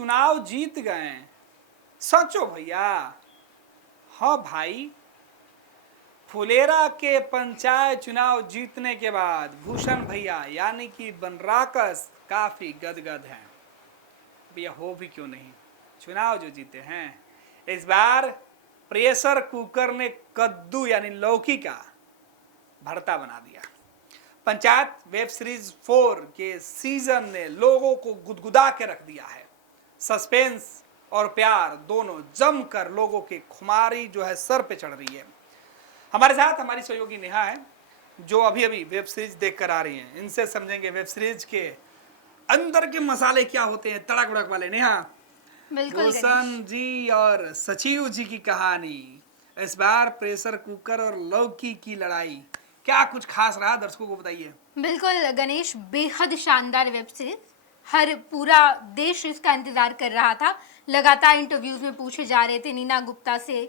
चुनाव जीत गए। सचो भैया? हाँ भाई, फुलेरा के पंचायत चुनाव जीतने के बाद भूषण भैया यानी कि बनराकस काफी गदगद हैं। भैया हो भी क्यों नहीं, चुनाव जो जीते हैं इस बार प्रेशर कुकर ने कद्दू यानी लौकी का भरता बना दिया। पंचायत वेब सीरीज 4 के सीजन ने लोगों को गुदगुदा के रख दिया है। सस्पेंस और प्यार दोनों जमकर लोगों के खुमारी जो है सर पे चढ़ रही है। हमारे साथ हमारी सहयोगी नेहा है जो अभी अभी वेब सीरीज देख कर आ रही हैं। इनसे समझेंगे वेब सीरीज के अंदर के मसाले क्या होते हैं, तड़क भड़क वाले। नेहा, भूषण जी और सचिव जी की कहानी, इस बार प्रेशर कुकर और लौकी की लड़ाई, क्या कुछ खास रहा, दर्शकों को बताइए। बिल्कुल गणेश, बेहद शानदार वेब सीरीज। हर पूरा देश इसका इंतजार कर रहा था। लगातार इंटरव्यूज में पूछे जा रहे थे नीना गुप्ता से,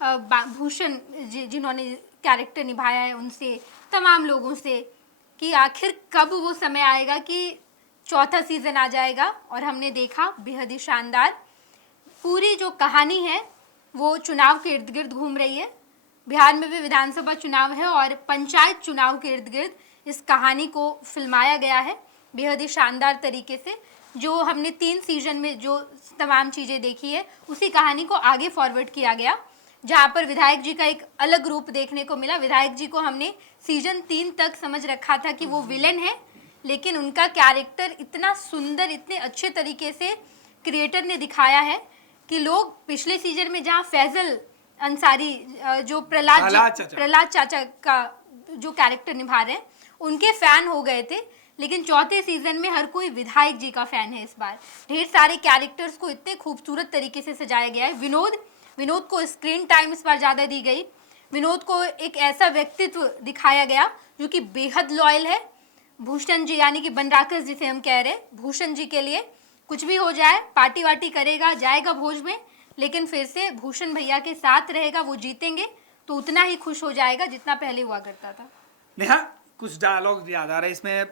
भूषण जिन्होंने कैरेक्टर निभाया है उनसे, तमाम लोगों से, कि आखिर कब वो समय आएगा कि चौथा सीजन आ जाएगा। और हमने देखा बेहद ही शानदार। पूरी जो कहानी है वो चुनाव के इर्द गिर्द घूम रही है। बिहार में भी विधानसभा चुनाव है और पंचायत चुनाव के इर्द गिर्द इस कहानी को फिल्माया गया है बेहद ही शानदार तरीके से। जो हमने 3 सीजन में जो तमाम चीज़ें देखी है उसी कहानी को आगे फॉरवर्ड किया गया, जहाँ पर विधायक जी का एक अलग रूप देखने को मिला। विधायक जी को हमने सीजन 3 तक समझ रखा था कि वो विलेन है, लेकिन उनका कैरेक्टर इतना सुंदर, इतने अच्छे तरीके से क्रिएटर ने दिखाया है कि लोग पिछले सीजन में जहाँ फैजल अंसारी जो प्रहलाद चाचा का जो कैरेक्टर निभा रहे हैं उनके फैन हो गए थे, लेकिन चौथे सीजन में हर कोई विधायक जी का फैन है। इस बार ढेर सारे कैरेक्टर्स को इतने खूबसूरत तरीके से सजाया गया है। विनोद को स्क्रीन टाइम इस बार ज़्यादा दी गई। विनोद को एक ऐसा व्यक्तित्व दिखाया गया जो कि बेहद लॉयल है। भूषण जी यानी कि बनराकस जिसे हम कह रहे हैं, भूषण जी के लिए कुछ भी हो जाए, पार्टी वार्टी करेगा, जाएगा भोज में, लेकिन फिर से भूषण भैया के साथ रहेगा। वो जीतेंगे तो उतना ही खुश हो जाएगा जितना पहले हुआ करता था। नेहा, कुछ डायलॉग याद आ रहे हैं इसमें।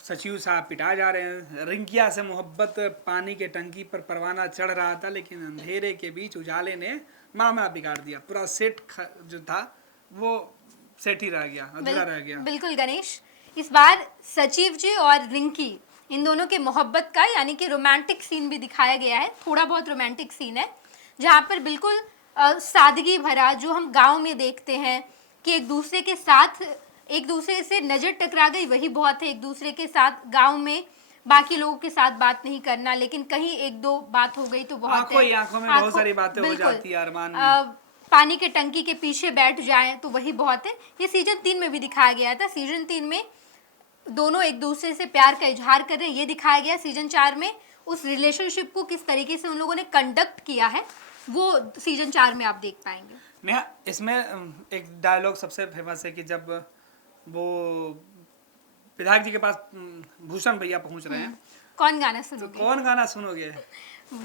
सचिव साहब पिटा जा रहे हैं, रिंकिया से मोहब्बत, पानी के टंकी पर परवाना चढ़ रहा था लेकिन अंधेरे के बीच उजाले ने मामला बिगाड़ दिया। पूरा सेट जो था वो सेट ही रह गया, अधूरा रह गया। बिल्कुल गणेश, इस बार सचिव जी और रिंकी इन दोनों के मोहब्बत का यानी कि रोमांटिक सीन भी दिखाया गया है। थोड़ा बहुत रोमांटिक सीन है जहाँ पर बिल्कुल सादगी भरा, जो हम गांव में देखते हैं कि एक दूसरे के साथ, एक दूसरे से नज़र टकरा गई वही बहुत है। एक दूसरे के साथ गांव में बाकी लोगों के साथ बात नहीं करना, लेकिन कहीं एक दो बात हो गई तो बहुत है। आंखों में बहुत सारी बातें हो जाती है अरमान में। पानी के टंकी के पीछे बैठ जाए तो वही बहुत है। ये सीजन 3 में भी दिखाया गया था। सीजन 3 में दोनों एक दूसरे से प्यार का इजहार कर रहे हैं, ये दिखाया गया। सीजन 4 में उस रिलेशनशिप को किस तरीके से उन लोगों ने कंडक्ट किया है वो सीजन 4 में आप देख पाएंगे। नेहा, इसमें एक डायलॉग सबसे फेमस है कि जब वो विधायक जी के पास भूषण भैया पहुंच रहे हैं, कौन गाना सुनोगे? तो कौन गाना सुनोगे?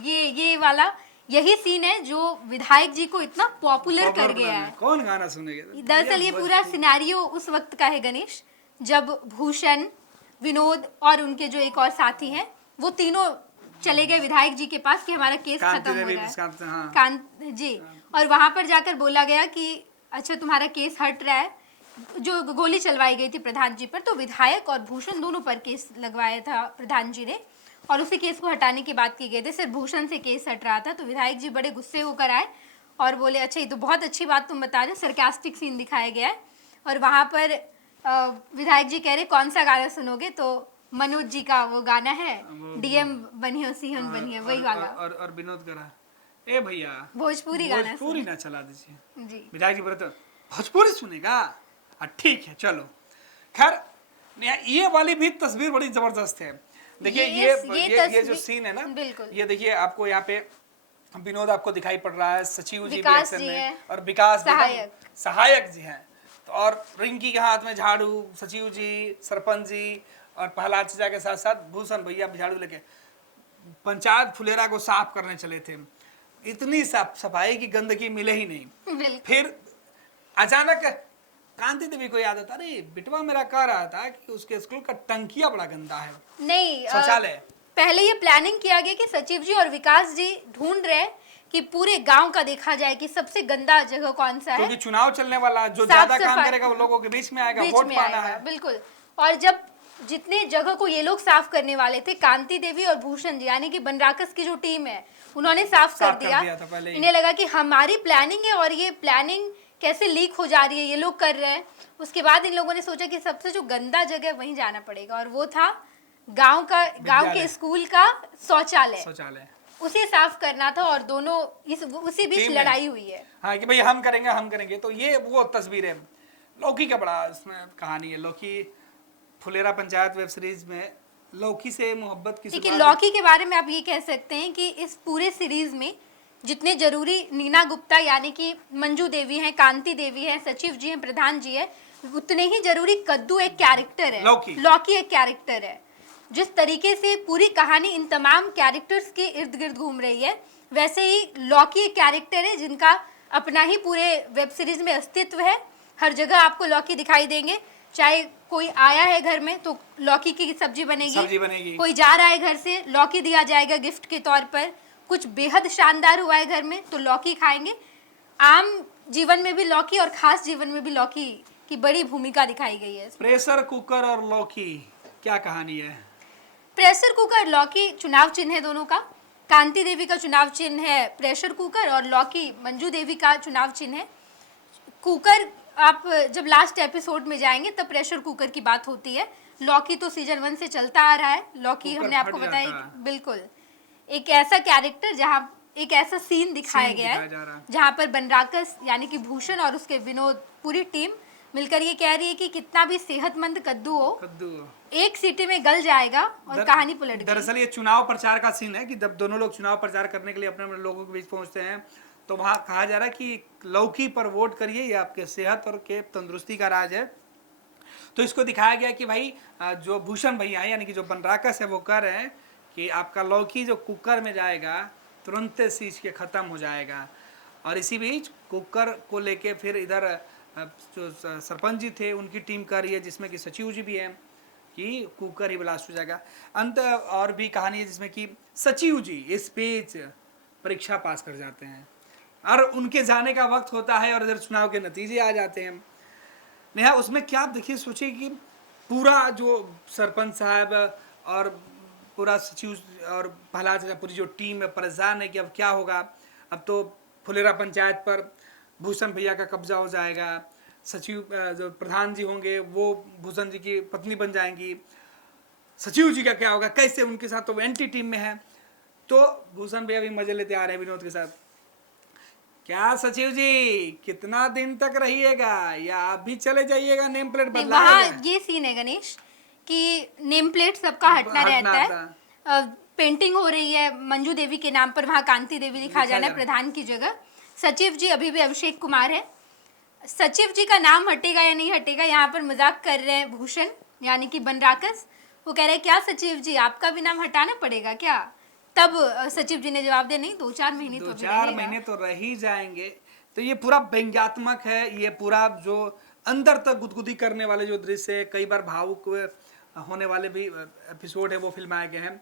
ये वाला, यही सीन है जो विधायक जी को इतना पॉपुलर कर गया है। कौन गाना सुनेंगे? दरअसल ये पूरा सिनेरियो उस वक्त का है गणेश, जब भूषण, विनोद और उनके जो एक और साथी हैं वो तीनों चले गए विधायक जी के पास कि हमारा केस खत्म हो रहा है। कांत जी, और वहां पर जाकर बोला गया कि अच्छा तुम्हारा केस हट रहा है, जो गोली चलवाई गई थी प्रधान जी पर, तो विधायक और भूषण दोनों पर केस लगवाया था प्रधान जी ने, और उसी केस को हटाने की बात की गई थी। सिर्फ भूषण से केस हट रहा था, तो विधायक जी बड़े गुस्से होकर आए और बोले अच्छा ये तो बहुत अच्छी बात तुम बता रहे, सरकास्टिक सीन दिखाया गया है। और वहाँ पर विधायक जी कह रहे कौन सा गाना सुनोगे, तो मनोज जी का वो गाना है डीएम बनियो सिंहन बनियो, वही वाला। और विनोद करा, ए भैया भोजपुरी गाना, भोजपुरी ना चला दीजिए जी। विधायक जी बोले तो भोजपुरी सुनेगा, ठीक है चलो। खैर ये वाली भी तस्वीर बड़ी जबरदस्त है। देखिए ये जो सीन है ना, ये देखिए आपको यहाँ पे विनोद आपको दिखाई पड़ रहा है, सचिव जी भी एक्शन में, और विकास सहायक जी हैं, तो और रिंकी के हाथ में झाड़ू, सचिव जी, सरपंच जी और प्रहलाद चाचा के साथ साथ भूषण भैया झाड़ू लेके पंचायत फुलेरा को साफ करने चले थे। इतनी साफ सफाई की गंदगी मिले ही नहीं। फिर अचानक कांति देवी को याद आता, अरे बिटवा मेरा कह रहा था कि उसके स्कूल का टंकिया बड़ा गंदा है, नहीं शौचालय। पहले ये प्लानिंग किया गया कि सचिव जी और विकास जी ढूंढ रहे हैं कि पूरे गांव का देखा जाए कि सबसे गंदा जगह कौन सा है, क्योंकि चुनाव चलने वाला, जो साफ ज्यादा काम सफाई करेगा वो लोगों के बीच में आएगा, बीच वोट में पाना आएगा, है। बिल्कुल। और जब जितने जगह को ये लोग साफ करने वाले थे, कांति देवी और भूषण जी यानी कि बनराकस की जो टीम है उन्होंने साफ कर दिया। था पहले ही। इन्हें लगा कि हमारी प्लानिंग है और ये प्लानिंग कैसे लीक हो जा रही है, ये लोग कर रहे हैं। उसके बाद इन लोगों ने सोचा कि सबसे जो गंदा जगह है वहीं जाना पड़ेगा, और वो था गांव के स्कूल का शौचालय। उसे साफ करना था, और दोनों उसी बीच लड़ाई हुई है। हाँ कि भाई हम करेंगे। तो ये वो तस्वीर है। लौकी का बड़ा इसमें कहानी है। लौकी फुलेरा पंचायत वेब सीरीज में लौकी से मोहब्बत की देखिए, लौकी के बारे में आप ये कह सकते हैं कि इस पूरे सीरीज में जितने जरूरी नीना गुप्ता यानी कि मंजू देवी हैं, कांति देवी हैं, सचिव जी हैं, प्रधान जी हैं, उतने ही जरूरी कद्दू एक कैरेक्टर है, लौकी एक कैरेक्टर है। जिस तरीके से पूरी कहानी इन तमाम कैरेक्टर्स के इर्द गिर्द घूम रही है, वैसे ही लौकी एक कैरेक्टर है जिनका अपना ही पूरे वेब सीरीज में अस्तित्व है। हर जगह आपको लौकी दिखाई देंगे, चाहे कोई आया है घर में तो लौकी की सब्जी बनेगी, कोई जा रहा है घर से लौकी दिया जाएगा गिफ्ट के तौर पर, कुछ बेहद शानदार हुआ है घर में तो लौकी खाएंगे। आम जीवन में भी लौकी और खास जीवन में भी लौकी की बड़ी भूमिका दिखाई गई है। प्रेशर कुकर और लौकी, क्या कहानी है? प्रेशर कुकर लौकी चुनाव चिन्ह है दोनों का। कांति देवी का चुनाव चिन्ह है प्रेशर कुकर, और लौकी मंजू देवी का चुनाव चिन्ह है कुकर। आप जब लास्ट एपिसोड में जाएंगे तब प्रेशर कुकर की बात होती है। लौकी तो सीजन 1 से चलता आ रहा है। लौकी हमने आपको बताया, बिल्कुल एक ऐसा कैरेक्टर जहाँ एक ऐसा सीन दिखाया गया है जहाँ पर बनराकस यानी कि भूषण और उसके विनोद पूरी टीम मिलकर ये कह रही है कि कितना भी सेहतमंद कद्दू हो एक सीटी में गल जाएगा, और कहानी पलट गई। दरअसल ये चुनाव प्रचार का सीन है कि जब दोनों लोग चुनाव प्रचार करने के लिए अपने लोगों के बीच पहुंचते हैं तो वहां कहा जा रहा है कि लौकी पर वोट करिए, ये आपके सेहत और के तंदुरुस्ती का राज है। तो इसको दिखाया गया कि भाई जो भूषण भैया है यानी कि जो बनराकस है वो कह रहे हैं कि आपका लौकी जो कुकर में जाएगा तुरंत सींच के खत्म हो जाएगा। और इसी बीच कुकर को लेके फिर इधर जो सरपंच जी थे उनकी टीम कर रही है, जिसमें कि सचिव जी भी हैं, कि कुकर ही ब्लास्ट हो जाएगा। अंत और भी कहानी है जिसमें कि सचिव जी इस पेज परीक्षा पास कर जाते हैं और उनके जाने का वक्त होता है और इधर चुनाव के नतीजे आ जाते हैं। नेहा, उसमें क्या आप देखिए सोचिए कि पूरा जो सरपंच साहब और पूरा सचिव और प्रहलाद पूरी जो टीम है परेशान है कि अब क्या होगा। अब तो फुलेरा पंचायत पर भूषण भैया का कब्जा हो जाएगा, सचिव जो प्रधान जी होंगे वो भूषण जी की पत्नी बन जाएंगी, सचिव जी का क्या होगा, कैसे उनके साथ तो एंटी टीम में है। तो भूषण भैया भी मजे लेते आ रहे हैं विनोद के साथ। क्या सचिव जी कितना दिन तक रहिएगा या आप भी चले जाइएगा, नेम प्लेट बदलाएगा? ये सीन है गणेश कि नेम प्लेट सबका हटना रहता है। पेंटिंग हो रही है मंजू देवी के नाम पर, वहाँ कांति देवी लिखा जाना है प्रधान की जगह। सचिव जी अभी भी अभिषेक कुमार है। सचिव जी का नाम हटेगा या नहीं हटेगा, यहाँ पर मजाक कर रहे हैं भूषण यानी कि बनराकस। वो कह रहे हैं क्या सचिव जी आपका भी नाम हटाना पड़ेगा क्या? तब सचिव जी ने जवाब दिया नहीं, 2-4 महीने तो रह ही जाएंगे। तो ये पूरा व्यंग्यात्मक है, ये पूरा जो अंदर तक गुदगुदी करने वाले जो दृश्य है, कई बार भावुक होने वाले भी एपिसोड है वो फिल्माए गए हैं।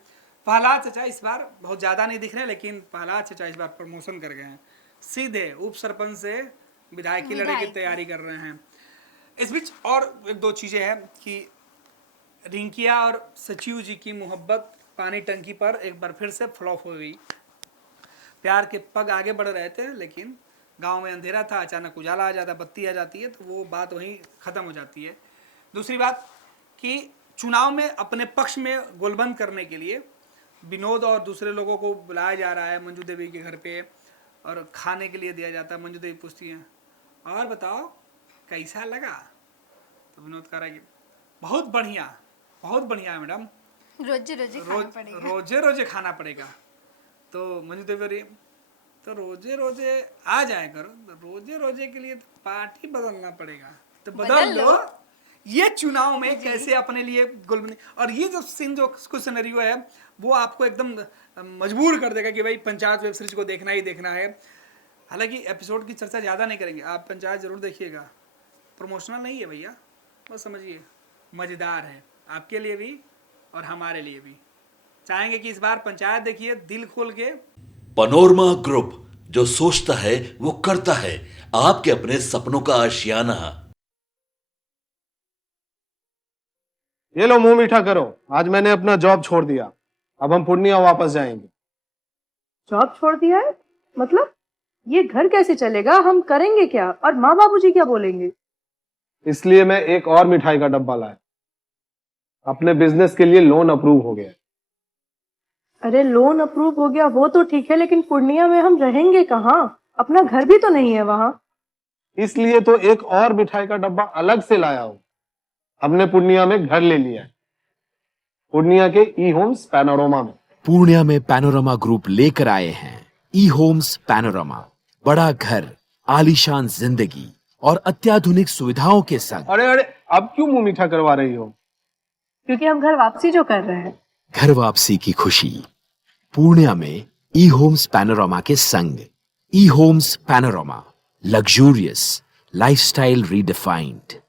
प्रहलाद चचा इस बार बहुत ज्यादा नहीं दिख रहे, लेकिन प्रहलाद चचा इस बार प्रमोशन कर गए हैं, सीधे उप सरपंच से विधायकी लड़े की तैयारी कर रहे हैं। इस बीच और एक दो चीजें हैं कि रिंकिया और सचिव जी की मोहब्बत पानी टंकी पर एक बार फिर से फ्लॉप हो गई। प्यार के पग आगे बढ़ रहे थे लेकिन गांव में अंधेरा था, अचानक उजाला आ जाता, बत्ती आ जाती है तो वो बात वहीं खत्म हो जाती है। दूसरी बात कि चुनाव में अपने पक्ष में गोलबंद करने के लिए विनोद और दूसरे लोगों को बुलाया जा रहा है मंजू देवी के घर पे और खाने के लिए दिया जाता है। मंजू देवी पूछती हैं और बताओ कैसा लगा, तो विनोद कह रहा है कि बहुत बढ़िया है मैडम, रोजे खाना पड़ेगा। तो मंजू देवी तो रोजे आ जाए करो, रोजे के लिए तो पार्टी बदलना पड़ेगा, तो बदल लो। ये चुनाव में कैसे अपने लिए गोलबंदी, और ये जो सीन जो कुछ सिनेरियो है वो आपको एकदम मजबूर कर देगा कि भाई पंचायत वेब सीरीज को देखना ही देखना है। हालांकि एपिसोड की चर्चा ज़्यादा नहीं करेंगे, आप पंचायत जरूर देखिएगा, प्रमोशनल नहीं है भैया, बस समझिए मज़ेदार है आपके लिए भी और हमारे लिए भी। चाहेंगे कि इस बार पंचायत देखिए दिल खोल के। पनोरमा ग्रुप, जो सोचता है वो करता है। आपके अपने सपनों का आशियाना। ये लो मुंह मीठा करो, आज मैंने अपना जॉब छोड़ दिया। अब हम पूर्णिया वापस जाएंगे। जॉब छोड़ दिया है? मतलब ये घर कैसे चलेगा? हम करेंगे क्या? और माँ बाबूजी क्या बोलेंगे? इसलिए मैं एक और मिठाई का डब्बा लाया। अपने बिजनेस के लिए लोन अप्रूव हो गया। अरे लोन अप्रूव हो गया वो तो ठीक है, लेकिन पूर्णिया में हम रहेंगे कहाँ? अपना घर भी तो नहीं है वहां। इसलिए तो एक और मिठाई का डब्बा अलग से लाया हूं। हमने पूर्णिया में घर ले लिया है, पूर्णिया के ई होम्स पैनोरमा में। पूर्णिया में पैनोरमा ग्रुप लेकर आए हैं ई होम्स पैनोरमा। बड़ा घर, आलीशान जिंदगी और अत्याधुनिक सुविधाओं के संग। अरे अरे, अब क्यों मुंह मीठा करवा रही हो? क्योंकि हम घर वापसी जो कर रहे हैं। घर वापसी की खुशी पूर्णिया में ई होम्स पैनोरमा के संग। E Homes Panorama, luxurious lifestyle redefined.